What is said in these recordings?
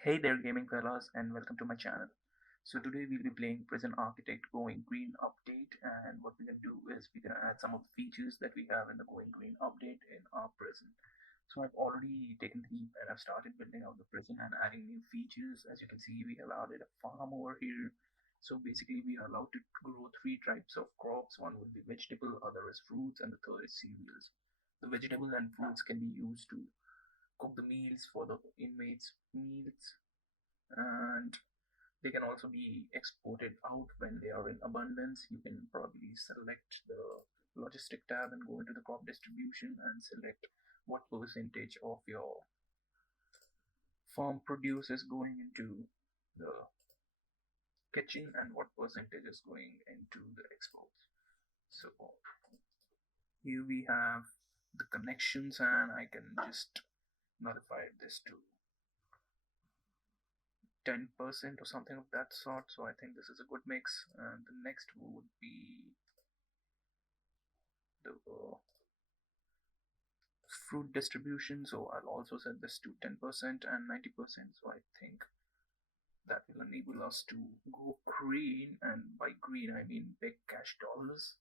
Hey there, gaming fellas, and welcome to my channel. So today we'll be playing Prison Architect Going Green update, and what we're gonna do is we're gonna add some of the features that we have in the Going Green update in our prison. So I've already taken the leap and I've started building out the prison and adding new features. As you can see, we have added a farm over here. So basically, we are allowed to grow three types of crops. One would be vegetable, other is fruits, and the third is cereals. The vegetable and fruits can be used to cook the meals for the inmates' meals, and they can also be exported out when they are in abundance. You can probably select the logistic tab and go into the crop distribution and select what percentage of your farm produce is going into the kitchen and what percentage is going into the exports. So here we have the connections, and I can just modify this to 10% or something of that sort. So I think this is a good mix. And the next would be the fruit distribution. So I'll also set this to 10% and 90%. So I think that will enable us to go green, and by green I mean big cash dollars.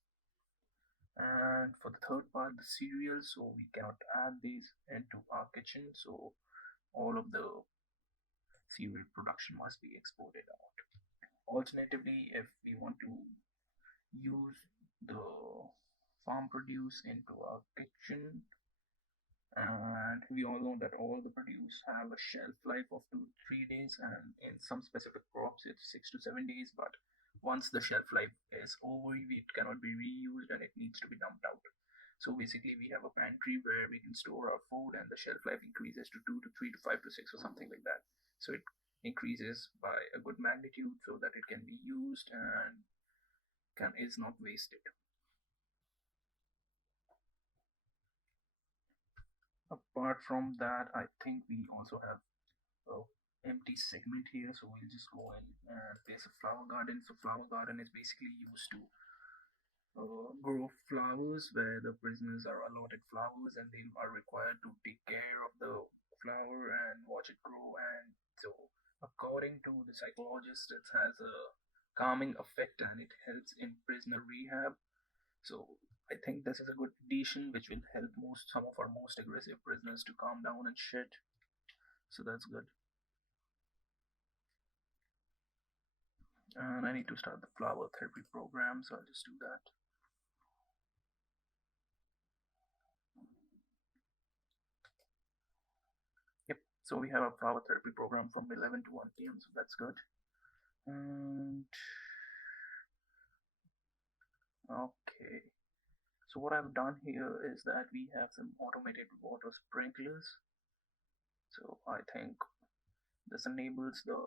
And for the third part, the cereals, so we cannot add these into our kitchen, so all of the cereal production must be exported out. Alternatively, if we want to use the farm produce into our kitchen, and we all know that all the produce have a shelf life of 2 to 3 days, and in some specific crops it's 6 to 7 days, but once the shelf life is over, it cannot be reused and it needs to be dumped out. So basically we have a pantry where we can store our food, and the shelf life increases to 2 to 3 to 5 to 6 or something like that. So it increases by a good magnitude so that it can be used and is not wasted. Apart from that, I think we also have a empty segment here, so we'll just go in and place a flower garden. So flower garden is basically used to grow flowers, where the prisoners are allotted flowers and they are required to take care of the flower and watch it grow. And so according to the psychologist, it has a calming effect and it helps in prisoner rehab. So I think this is a good addition which will help some of our most aggressive prisoners to calm down and shit. So that's good. And I need to start the flower therapy program, so I'll just do that. Yep, so we have a flower therapy program from 11 to 1 p.m, so that's good. And okay, so what I've done here is that we have some automated water sprinklers. So I think this enables the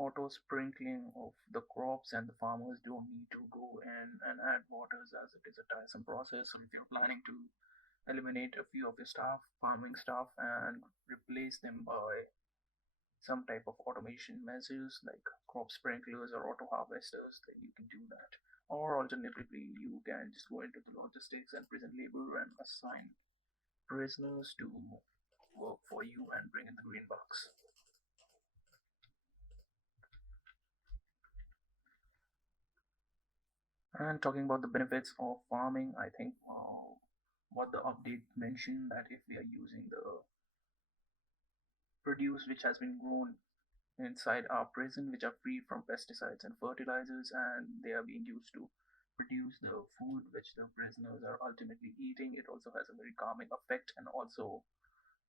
auto sprinkling of the crops, and the farmers don't need to go in and add waters, as it is a tiresome process. So if you're planning to eliminate a few of your farming staff, and replace them by some type of automation measures like crop sprinklers or auto harvesters, then you can do that. Or alternatively, you can just go into the logistics and prison labor and assign prisoners to work for you and bring in the green box. And talking about the benefits of farming, I think what the update mentioned, that if we are using the produce which has been grown inside our prison, which are free from pesticides and fertilizers, and they are being used to produce the food which the prisoners are ultimately eating, it also has a very calming effect and also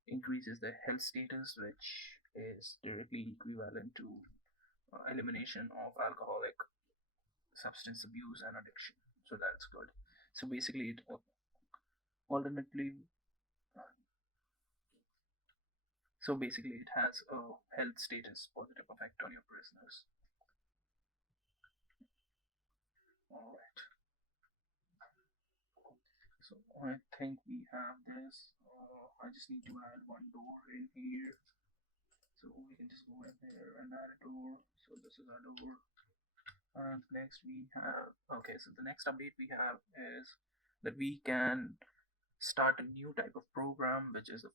increases their health status, which is directly equivalent to elimination of alcoholic substance abuse and addiction. So that's good. So basically, it alternatively, it has a health status positive effect on your prisoners. All right. So I think we have this. I just need to add one door in here. So we can just go in here and add a door. So this is our door. And next we have, okay, so the next update we have is that we can start a new type of program, which is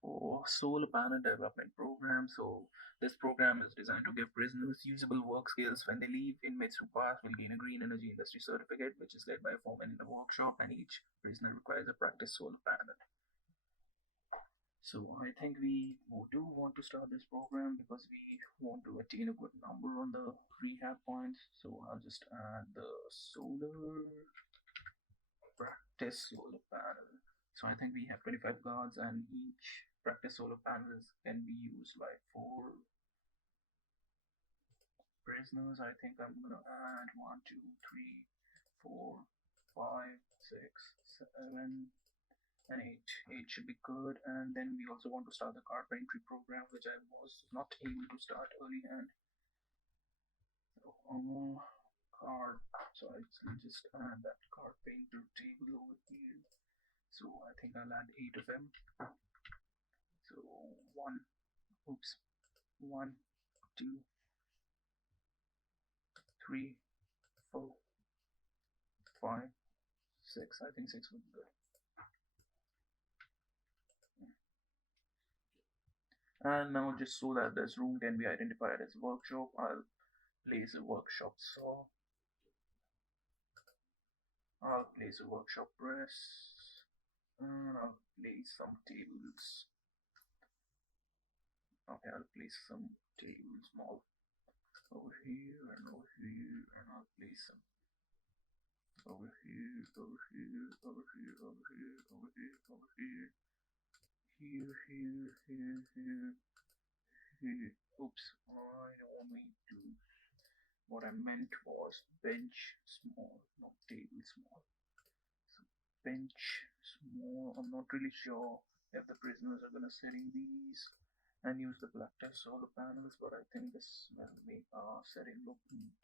for solar panel development program. So this program is designed to give prisoners usable work skills when they leave. Inmates who pass will gain a green energy industry certificate, which is led by a foreman in a workshop, and each prisoner requires a practice solar panel. So I think we do want to start this program because we want to attain a good number on the rehab points. So I'll just add the solar practice solar panel. So I think we have 25 guards, and each practice solar panels can be used by 4 prisoners. I think I'm gonna add 1, 2, 3, 4, 5, 6, 7, and 8. 8 should be good. And then we also want to start the carpentry program, which I was not able to start early. And card. So I'll just add that carpenter table over here. So I think I'll add 8 of them. So 1, 2, 3, 4, 5, 6. I think 6 would be good. And now, just so that this room can be identified as workshop, I'll place a workshop saw. I'll place a workshop press, and I'll place some tables. Okay, I'll place some tables small over here and over here, and I'll place some over here, over here, over here, over here, over here, over here, here, here, here, here, here. Oops, I don't need to. What I meant was bench small, not table small. So bench small. I'm not really sure if the prisoners are gonna sit in these and use the black test solar panels, but I think this will make our setting look neat.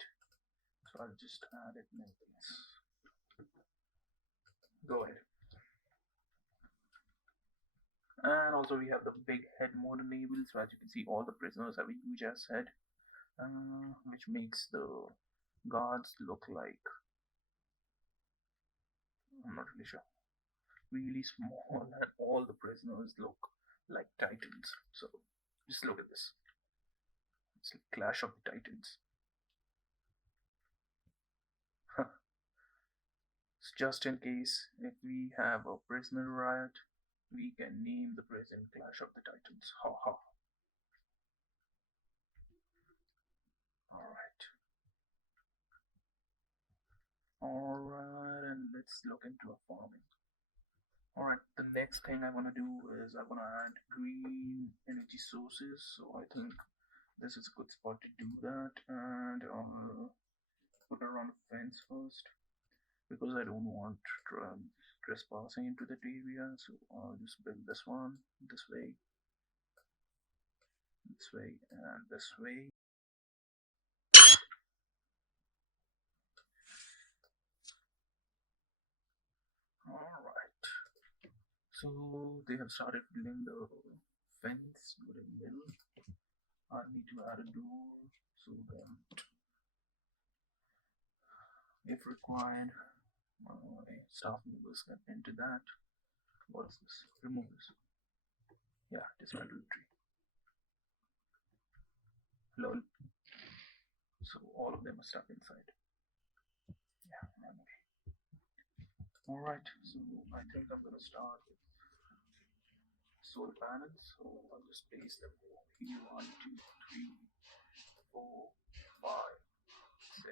So I'll just add it like this. Go ahead. And also we have the big head mode enabled, so as you can see, all the prisoners have a huge ass head, which makes the guards look like, I'm not really sure, really small, and all the prisoners look like titans. So just look at this. It's like Clash of the Titans. Just in case if we have a prisoner riot, we can name the prison Clash of the Titans. Ha ha. Alright, and let's look into a farming. Alright, the next thing I want to do is I want to add green energy sources. So I think this is a good spot to do that, and I'll put around a fence first because I don't want trespassing into that area. So I'll just build this one this way, and this way. Alright, so they have started building the fence with a middle. I need to add a door so that if required, my staff members can enter that. What is this? Remove this. Yeah, dismantle the tree. Lol. So all of them are stuck inside. Yeah, okay. Alright, so I think I'm gonna start with solar panels. So I'll just place them here. 1, 2, 3, 4, 5, 6,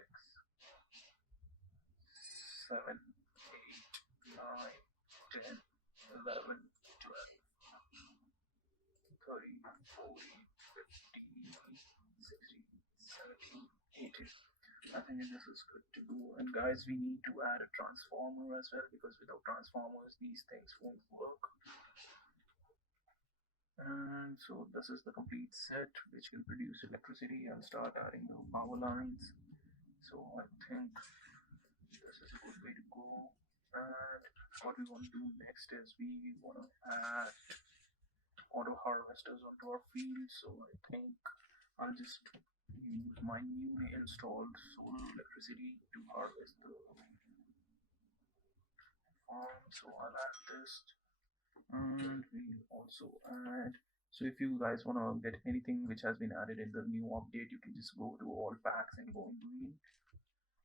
7, 8, 9, 10, 11, 12, 13, 14, 15, 16, 17, 18. I think this is good to go. And guys, we need to add a transformer as well, because without transformers these things won't work. And so this is the complete set which will produce electricity. I'll start adding the power lines. So I think this is a good way to go. And what we want to do next is we want to add auto harvesters onto our field. So I think I'll just use my newly installed solar electricity to harvest the farm. So I'll add this. And we'll also add, so if you guys want to get anything which has been added in the new update, you can just go to all packs and go in green.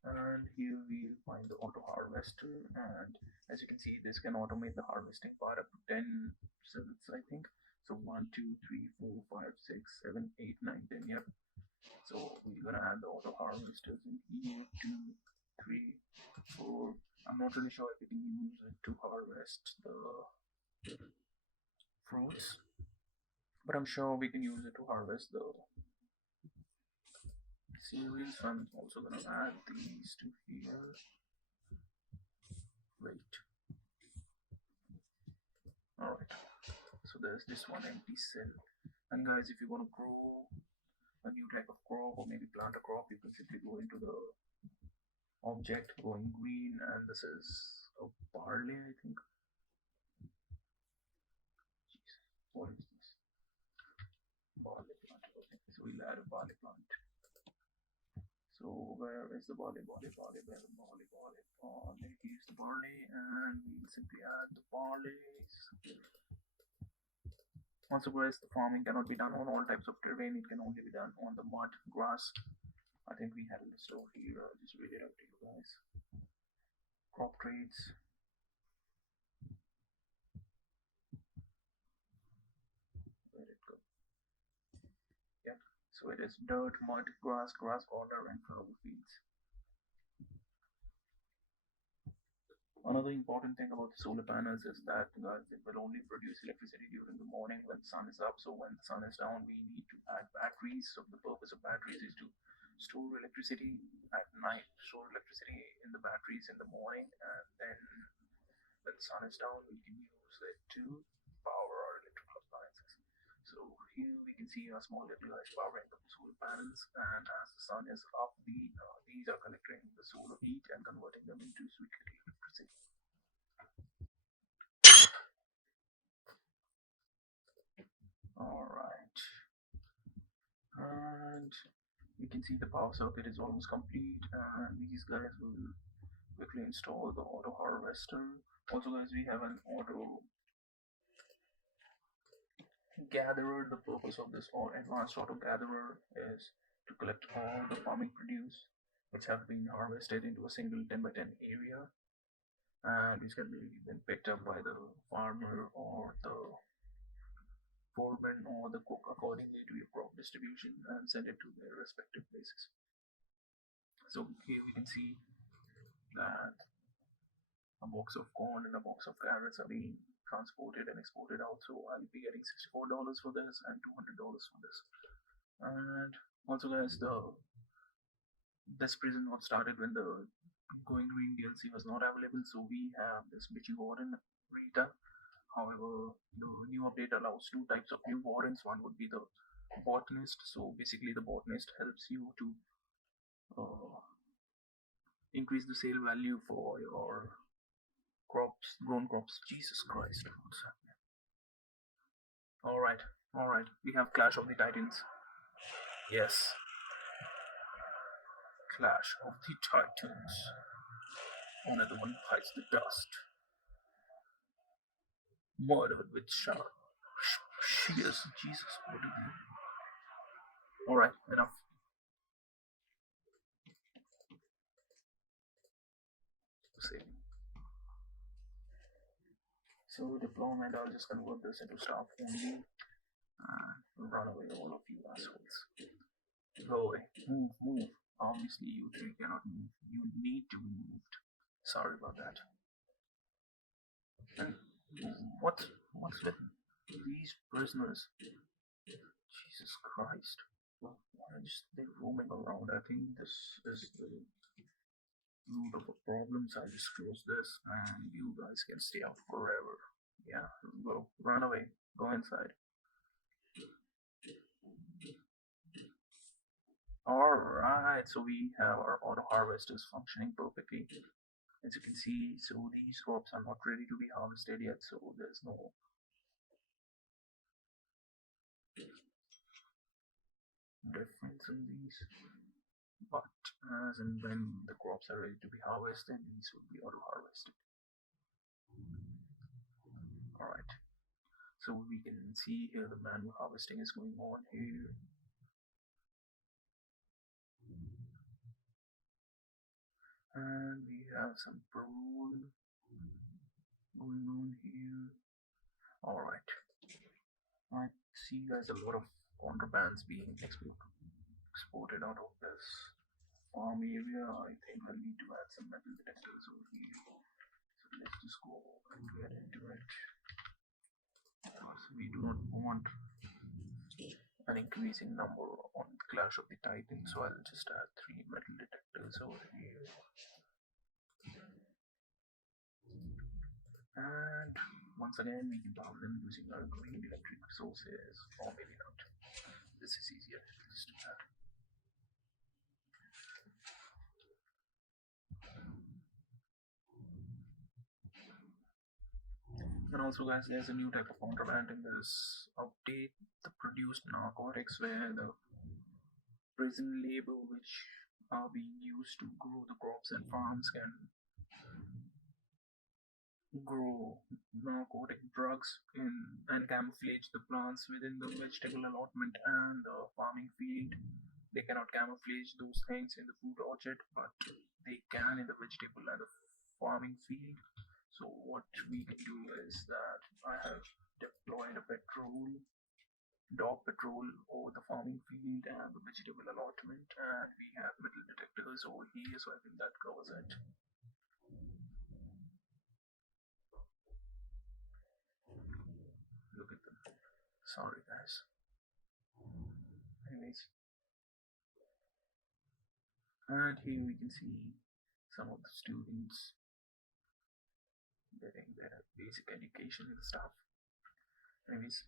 And here we'll find the auto harvester, and as you can see, this can automate the harvesting part up to 10 cells, I think. So 1 2 3 4 5 6 7 8 9 10. Yep. So we're gonna add the auto harvesters in here, 2 3 4. I'm not really sure if we can use it to harvest the fruits, but I'm sure we can use it to harvest the cereals. So I'm also gonna add these to here. Wait. Alright. So there's this one empty cell. And guys, if you want to grow a new type of crop or maybe plant a crop, you can simply go into the object, going green, and this is a barley, I think. Jeez, what is this? Barley plant. Okay, so we'll add a barley plant. So where is the barley? Where the barley? Here's the barley, and we'll simply add the barley. Also guys, the farming cannot be done on all types of terrain, it can only be done on the mud, grass. I think we have a list over here, I'll just read it out to you guys. Crop traits. Where did it go? Yeah, so it is dirt, mud, grass, grass corner, and flower fields. Another important thing about the solar panels is that it will only produce electricity during the morning when the sun is up. So when the sun is down, we need to add batteries. So the purpose of batteries is to store electricity at night, store electricity in the batteries in the morning, and then when the sun is down, we can use it to power our electrical appliances. So here we can see a small little guys powering the solar panels, and as the sun is up, these are collecting the solar heat and converting them into sweet electricity. Alright, and you can see the power circuit is almost complete, and these guys will quickly install the auto harvester. Also guys, we have an auto gatherer. The purpose of this or advanced auto gatherer is to collect all the farming produce which have been harvested into a single 10 by 10 area, and these can be then picked up by the farmer or the foreman or the cook accordingly to your crop distribution and send it to their respective places. So here we can see that a box of corn and a box of carrots are being transported and exported out. So I'll be getting $64 for this and $200 for this. And also guys, this prison was started when the Going Green DLC was not available, so we have this bitchy warden Rita. However, the new update allows two types of new wardens. One would be the botanist. So basically, the botanist helps you to increase the sale value for your crops, grown crops. Jesus Christ, what's happening? All right. We have Clash of the Titans. Yes, Clash of the Titans. Another one bites the dust. Murdered with sharp shears. Jesus, what did you? All right, enough. Saving. So deployment, I'll just convert this into staff only and run away, all of you assholes. Go away. Move. Obviously, you three cannot move. You need to be moved. Sorry about that. And what's with these prisoners? Jesus Christ. Why are they roaming around? I think this is the root of the problem. So I just close this and you guys can stay out forever. Yeah, go. Run away. Go inside. Alright, so we have our auto harvesters functioning perfectly. As you can see, so these crops are not ready to be harvested yet, so there's no difference in these. But as and when the crops are ready to be harvested, these will be auto harvested. Alright, so we can see here the manual harvesting is going on here. And we have some parole going on here. Alright, I see there's a lot of contrabands being exported out of this farm area. I think I need to add some metal detectors over here. So let's just go and get into it. Because we do not want an increasing number on Clash of the Titans, so I'll just add 3 metal detectors over here. And once again, we can power them using our green electric sources, or maybe not. This is easier. Let's do that. And also, guys, there's a new type of contraband in this update, the produced narcotics, where the prison labor which are being used to grow the crops and farms can grow narcotic drugs in and camouflage the plants within the vegetable allotment and the farming field. They cannot camouflage those things in the food orchard, but they can in the vegetable and the farming field. So what we can do is that I have deployed a dog patrol over the farming field and the vegetable allotment, and we have metal detectors over here, so I think that covers it. Look at them. Sorry, guys. Anyways, and here we can see some of the students getting their basic education and stuff. Anyways,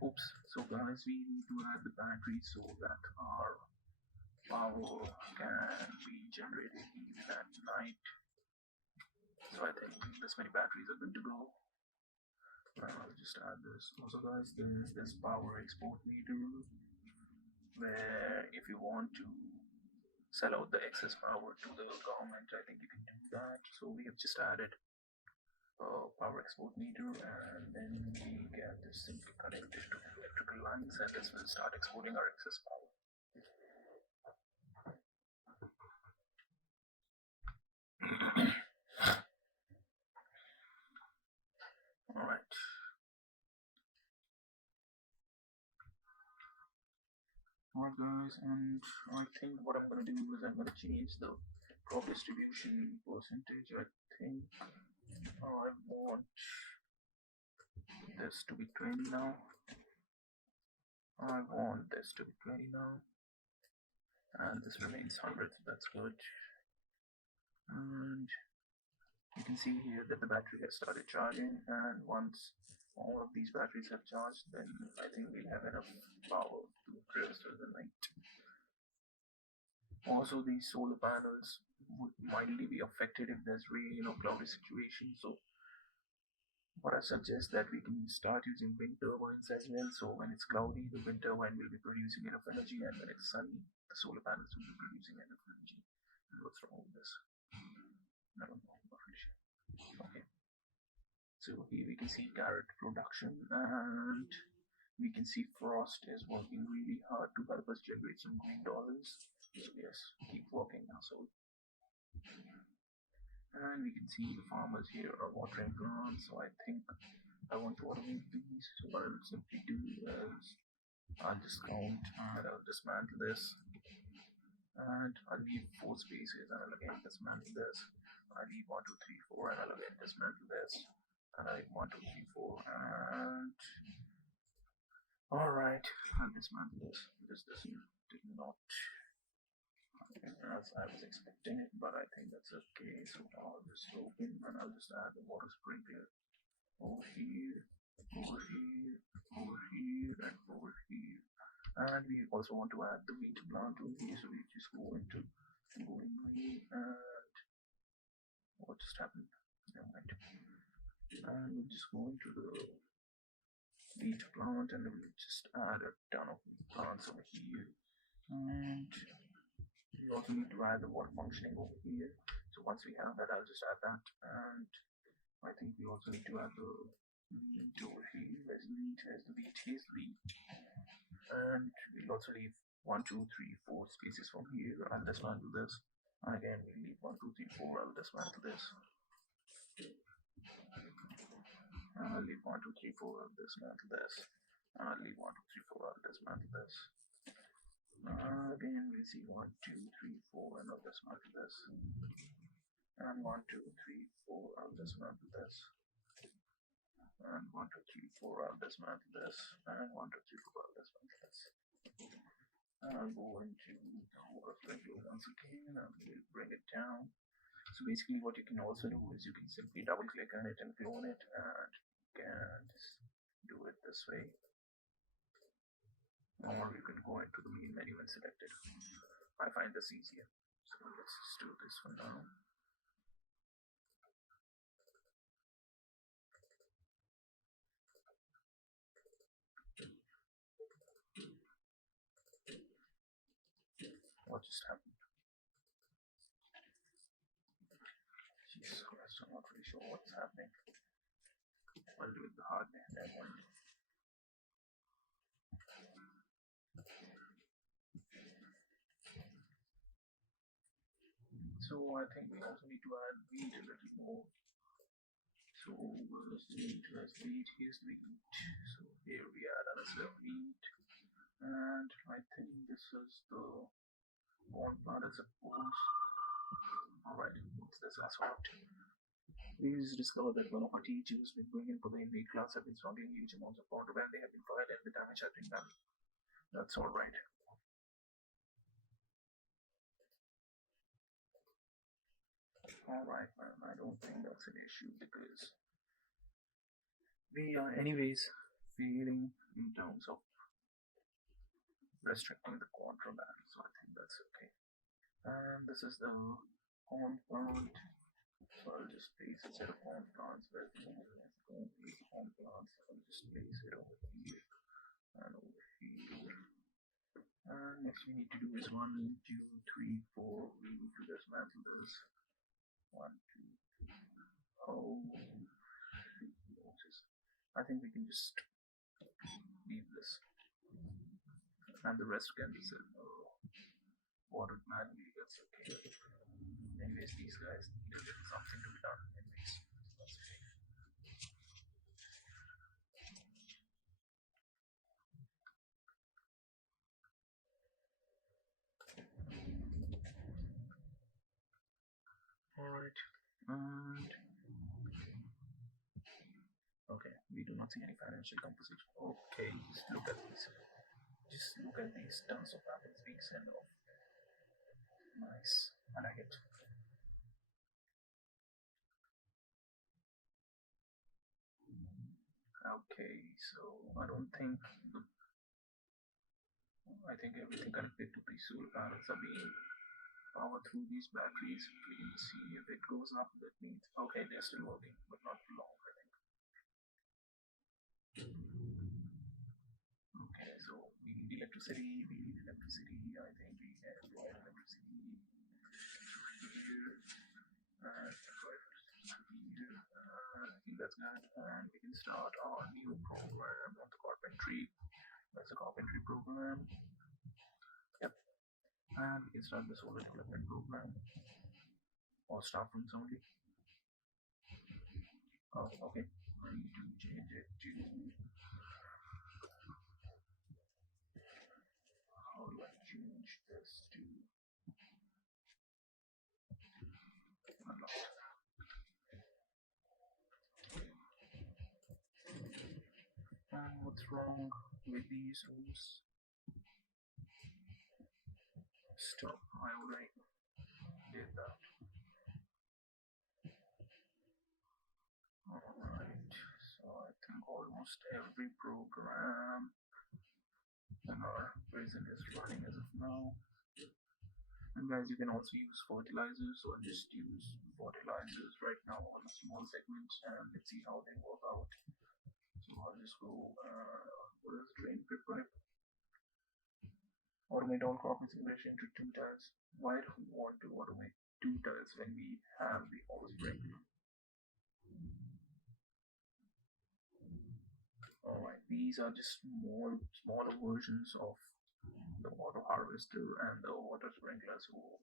oops. So guys, we need to add the battery so that our power can be generated even at night. So I think this many batteries are good to go. I'll just add this. Also, guys, there's this power export meter where if you want to sell out the excess power to the government, I think you can do that. So we have just added a power export meter, and then we get this simply connected to electrical lines, and this will start exporting our excess power. Alright. Alright, guys, and I think what I'm gonna do is I'm gonna change the crop distribution percentage. I think I want this to be 20 now. I want this to be 20 now. And this remains 100, so that's good. And you can see here that the battery has started charging, and once all of these batteries have charged, then I think we'll have enough power to traverse through the night. Also, these solar panels would mildly be affected if there's rain or cloudy situation, so what I suggest that we can start using wind turbines as well. So when it's cloudy, the wind turbine will be producing enough energy, and when it's sunny, the solar panels will be producing enough energy. What's wrong with this? I don't know. Not really sure. Okay. So here we can see carrot production, and we can see Frost is working really hard to help us generate some green dollars. So yes, keep working now. So and we can see the farmers here are watering plants, so I think I want to automate these. So what I'll simply do is I'll just count and I'll dismantle this, and I'll leave 4 spaces and I'll again dismantle this. I'll leave 1, 2, 3, 4 and I'll again dismantle this, and I leave 1, 2, 3, 4 and alright, I'll dismantle this because this did not as I was expecting it, but I think that's okay. So I'll just open and I'll just add the water sprinkler over here, over here, over here, and over here. And we also want to add the wheat plant over here, so we just go into going green, and what just happened? Never mind. And we'll just go into the wheat plant and we'll just add a ton of wheat plants over here. And we also need to add the water functioning over here. So once we have that, I'll just add that, and I think we also need to add the Lead over here. Let's lead as the lead. Here's the lead. And we'll also leave 1, 2, 3, 4 spaces from here. I'll dismantle this. And again, we'll leave 1, 2, 3, 4. I'll dismantle this. I'll leave 1, 2, 3, 4. I'll dismantle this. I'll leave 1, 2, 3, 4. I'll dismantle this. Again, we'll see 1, 2, 3, 4, and I'll dismantle this. And 1, 2, 3, 4. I'll dismantle this. And 1, 2, 3, 4. I'll dismantle this. And 1, 2, 3, 4. I'll dismantle this. I'll go into the FirstSpectre once again and we'll bring it down. So basically what you can also do is you can simply double click on it and clone it, and you can just do it this way, or you can go into the main menu and select it. I find this easier, so let's just do this for now. What just happened? Jesus Christ, I'm not really sure what's happening. I'll do it the hard way. So I think we also need to add weight a little more. So where's the weight? Where's the weight? Here's the weight. So here we add another weight. And I think this is the bond part, I suppose. Alright, what's this assault? We discovered that one of our teachers been bringing for the inmate class have been smuggling huge amounts of contraband. They have been fired and the damage has been done. That's alright. Alright, man, I don't think that's an issue because we are anyways failing in terms of restricting the contraband, so I think that's okay. And this is the horn plant. So I'll just place a set of horn plants where the horn plants. I'll just place it over here and over here. And next we need to do is 1, 2, 3, 4. We need to dismantle this. 1, 2, 3. Oh, I think we can just leave this, and the rest can be watered manually. That's okay. Anyways, these guys needed something to be done. Anyways, that's okay. Alright, and okay, we do not see any financial composition. Okay, just look at these. Just look at these tons of weapons being sent off. Nice, I like it. Okay, so I think everything connected to these solar panels are being powered through these batteries. We can see if it goes up, that means okay, they're still working, but not for long, I think. Okay, so we need electricity. I think we can provide electricity here, and provide electricity here. I think that's good, and we can start our new program on the carpentry. That's a carpentry program. Yep. And we can start the solar development program. Or staff rooms only. Oh, okay. I need to change it to. How do I change this to? Unlocked. And what's wrong with these rooms? Stop. I already did that. Alright, so I think almost every program in our prison is running as of now. And guys, you can also use fertilizers, so I'll just use fertilizers right now on a small segment and let's see how they work out. So I'll just go, what is drain prep pipe? Automate all crop incineration to 2 tiles. Why do we want to automate 2 tiles when we have the auto sprinkler? Alright, these are just smaller versions of the water harvester and the water sprinkler, so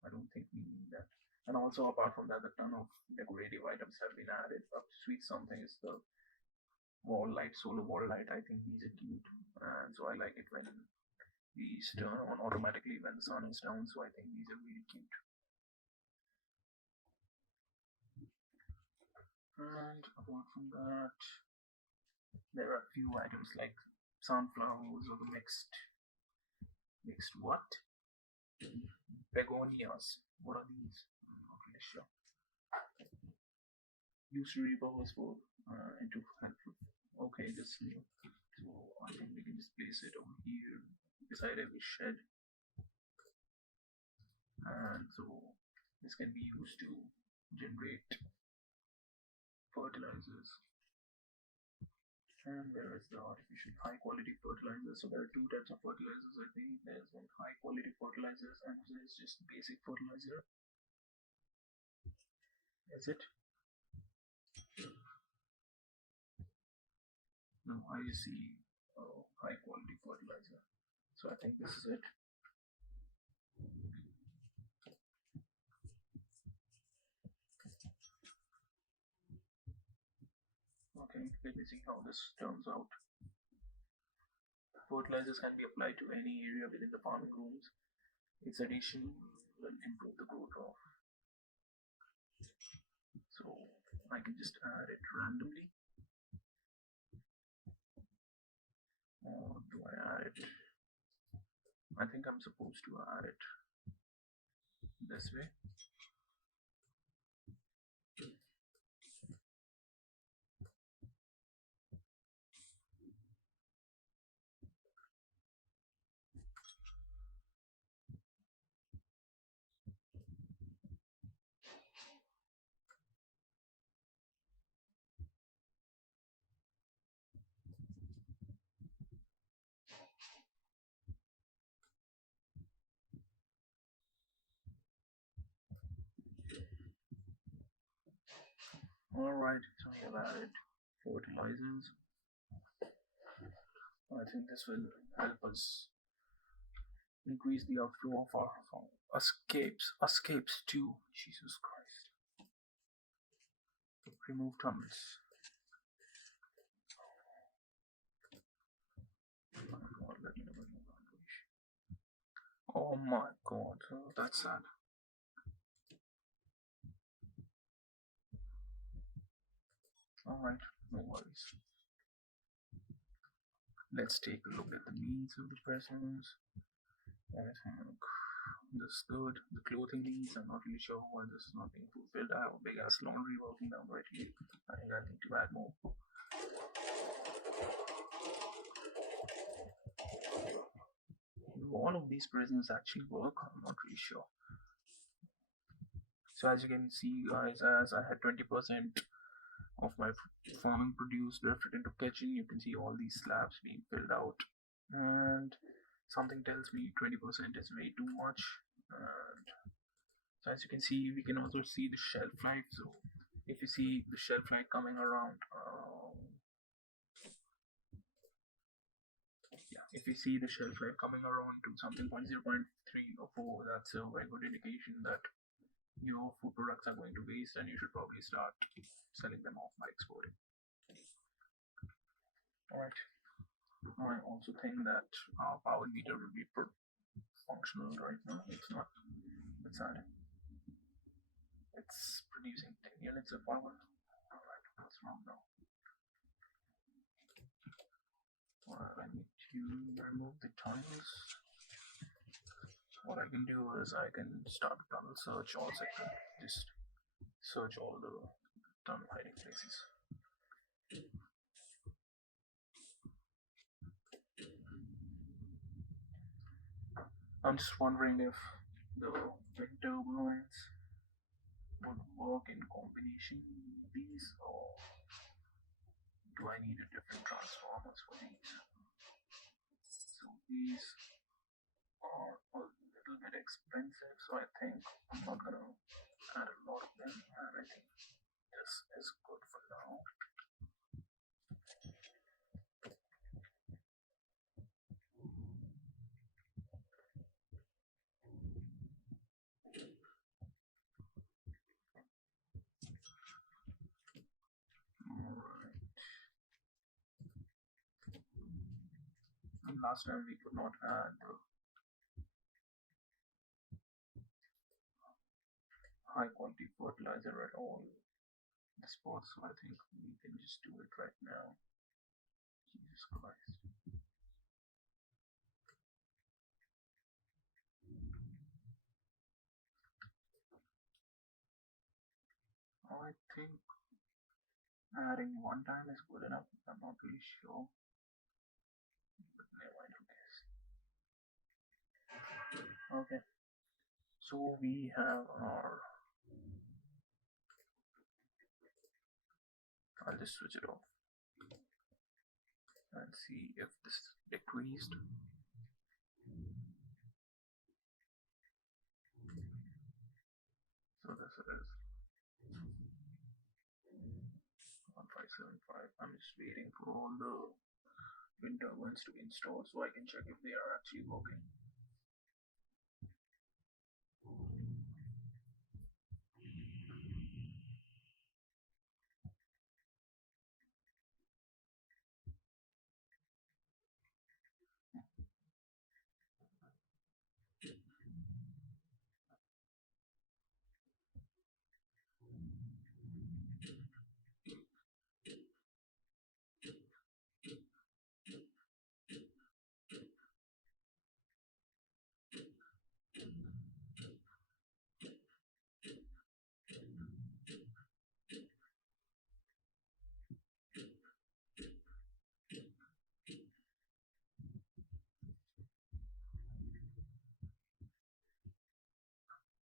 I don't think we need that. And also, apart from that, a ton of decorative items have been added. Up sweet something is the wall light, solar wall light. I think these are cute, and so I like it when these turn on automatically when the sun is down. So I think these are really cute. And apart from that, there are a few items like sunflowers or the mixed what? Begonias. What are these? I'm not really sure. Use repurpose for into helpful. Okay, this new. So I think we can just place it over here beside every shed, and so this can be used to generate fertilizers. And where is the artificial high quality fertilizer? So there are two types of fertilizers. I think there's one high quality fertilizers and there's just basic fertilizer. Is it? No, I see high quality fertilizer. So I think this is it. Okay, let me see how this turns out. Fertilizers can be applied to any area within the farming rooms. Its addition will improve the growth of. So I can just add it randomly. Or do I add it? I think I'm supposed to add it this way. Alright, so I have added fertilizers. I think this will help us increase the outflow of our escapes too. Jesus Christ. Remove tunnels. Oh my god, that's sad. Alright, no worries. Let's take a look at the needs of the prisoners. I think this good. The clothing needs, I'm not really sure why this is not being fulfilled. I have a big ass laundry working down right here. I think I need to add more. Do all of these prisons actually work? I'm not really sure. So as you can see guys, as I had 20% of my farming produce drifted into kitchen, you can see all these slabs being filled out, and something tells me 20% is way too much. And so as you can see, we can also see the shelf life. So if you see the shelf life coming around, if you see the shelf life coming around to something 0.3 or 4, that's a very good indication that your food products are going to waste and you should probably start selling them off by exporting. Alright, I also think that our power meter will be functional right now. It's not. It's sad. It's producing 10 units of power. Alright, what's wrong now? I need to remove the tunnels. What I can do is I can start a tunnel search. Also, I can just search all the tunnel hiding places. I'm just wondering if the wind turbines would work in combination with these, or do I need a different transformers for these? So these are a little bit expensive, so I think I'm not gonna add a lot of them, and I think this is good for now. last time we could not add the high quality fertilizer at all the spots, so I think we can just do it right now. Jesus Christ. I think adding one time is good enough. I'm not really sure. But never mind, who cares? Okay. So we have our. I'll just switch it off and see if this is decreased. So this is 1575. I'm just waiting for all the wind turbines to be installed so I can check if they are actually working.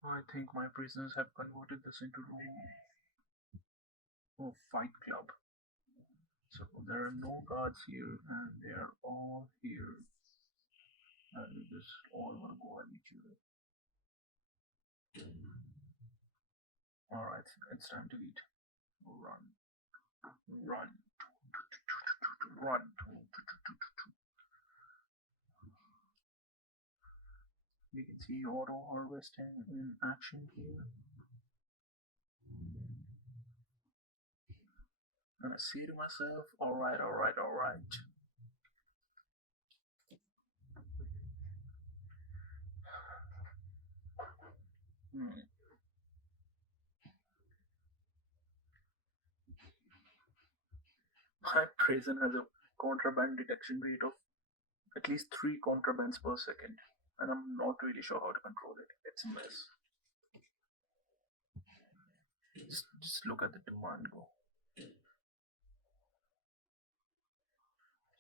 I think my prisoners have converted this into a fight club. So there are no guards here and they are all here. And we just all want to go at each other. Alright, it's time to eat. Run. Run. Run. We can see auto harvesting in action here. And I say to myself, alright. My prison has a contraband detection rate of at least 3 contrabands per second, and I'm not really sure how to control it. It's a mess. Just look at the demand go.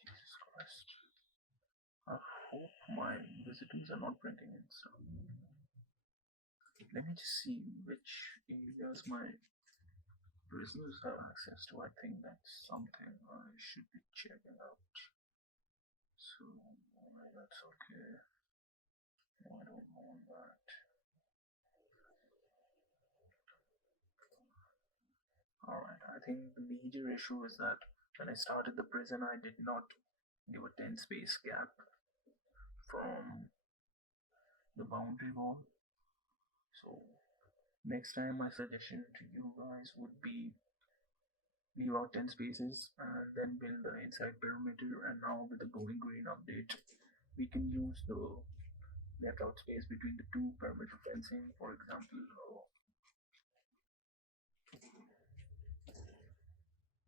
Jesus Christ. I hope my visitors are not printing in stuff. Let me just see which areas my prisoners have access to. I think that's something I should be checking out. So, that's okay. No, I don't want that. Alright, I think the major issue is that when I started the prison, I did not give a 10 space gap from the boundary wall. So, next time, my suggestion to you guys would be leave out 10 spaces and then build the inside perimeter. And now, with the going green update, we can use the left out space between the two perimeter fencing, for example.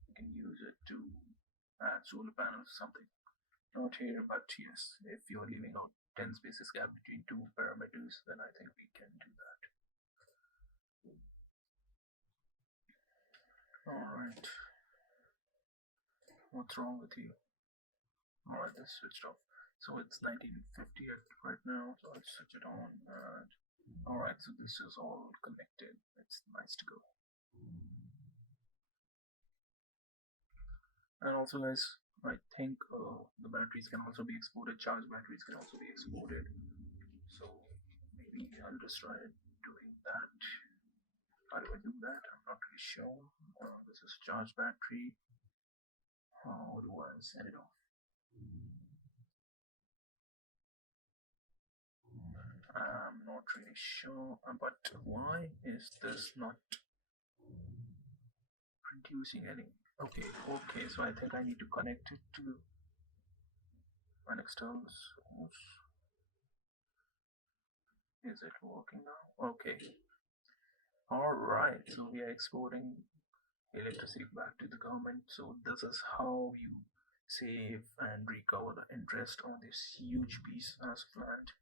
You can use it to add solar panels or something. Not here, but yes, if you're leaving out 10 spaces gap between two parameters, then I think we can do that. Alright. What's wrong with you? Alright, this switched off. So it's 1950 right now, so I'll switch it on. Alright, so this is all connected. It's nice to go. And also, guys, I think the batteries can also be exported. Charged batteries can also be exported. So maybe I'll just try doing that. How do I do that? I'm not really sure. This is charged battery. How do I set it off? I'm not really sure, but why is this not producing any? Okay, so I think I need to connect it to an external source. Is it working now? Okay. Alright, so we are exporting electricity back to the government. So this is how you save and recover the interest on this huge piece of land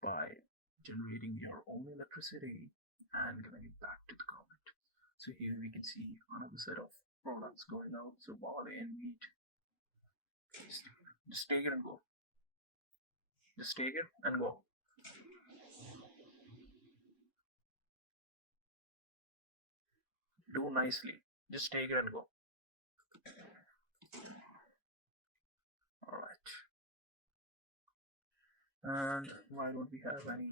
by generating your own electricity and giving it back to the government. So here we can see another set of products going out. So barley and wheat. Just take it and go. Just take it and go. Do nicely. Just take it and go. Alright. And why don't we have any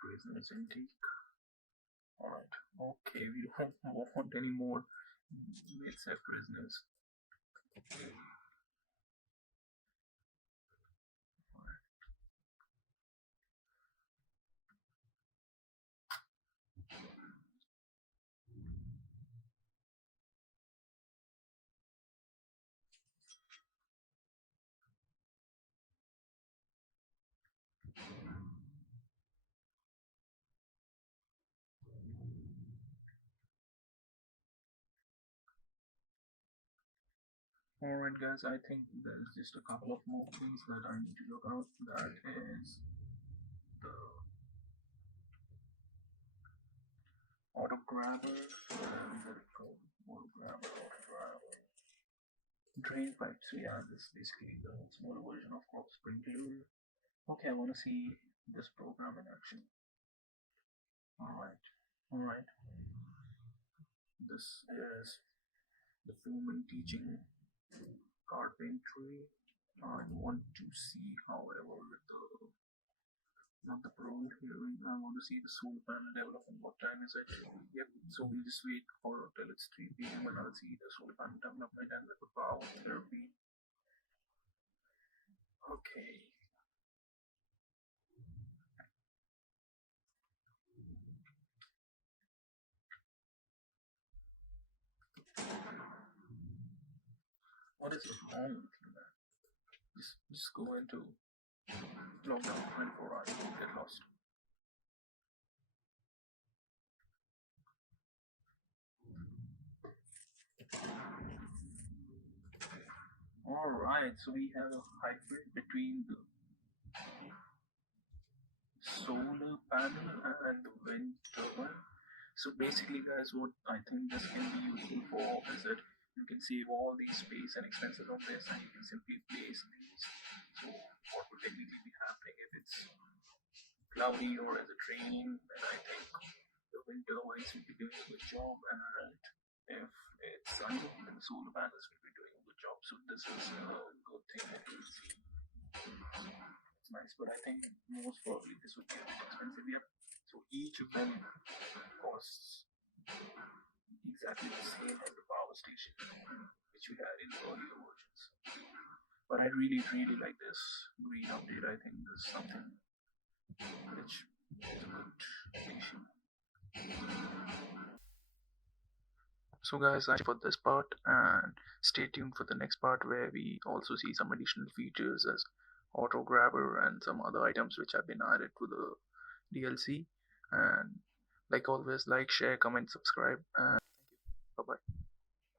prisoners intake? Alright. Okay, we don't want any more mid-set prisoners. Alright guys, I think there's just a couple of more things that I need to look out. That is the auto grabber. Auto grabber. Drain pipes. So yeah, this is basically the smaller version of crop sprinkler. Okay, I want to see this program in action. Alright. This is the foreman teaching carpentry. I want to see, however, not the prompt hearing. I want to see the solar panel development. What time is it? Yep. So we'll just wait for till it's 3 p.m. and I'll see the solar panel development and the power therapy. Okay. What is wrong with you, man? Just go into lockdown 24 hours. Don't get lost. Alright, so we have a hybrid between the solar panel and the wind turbine. So basically guys, what I think this can be useful for is that you can save all the space and expenses on this and you can simply place these. So what would technically be happening if it's cloudy or as a train, then I think the wind turbines will be doing a good job, and if it's sunny then the solar panels will be doing a good job. So this is a good thing that you will see. It's nice, but I think most probably this would be a bit expensive. Yeah. So each of them costs exactly the same as the power station which we had in the earlier versions. But I really like this green update. I think this is something which is a good station. So guys, that's for this part, and stay tuned for the next part where we also see some additional features as auto grabber and some other items which have been added to the DLC. And like always, like, share, comment, subscribe, and bye bye.